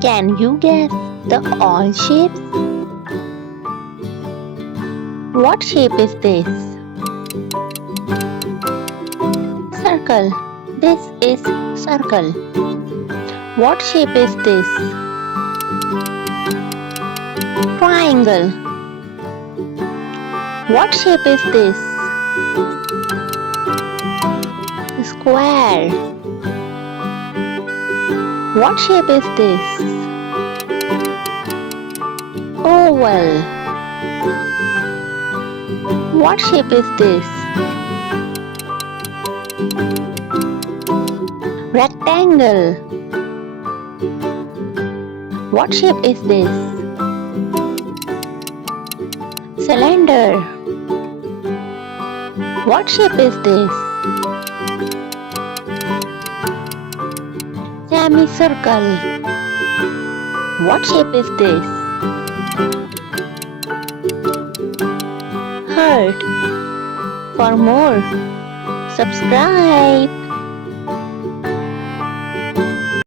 Can you guess the all shapes? What shape is this? Circle. This is circle. What shape is this? Triangle. What shape is this? Square. What shape is this? Oval. What shape is this? Rectangle. What shape is this? Cylinder. What shape is this? Semicircle. What shape is this? Heart. For more, subscribe.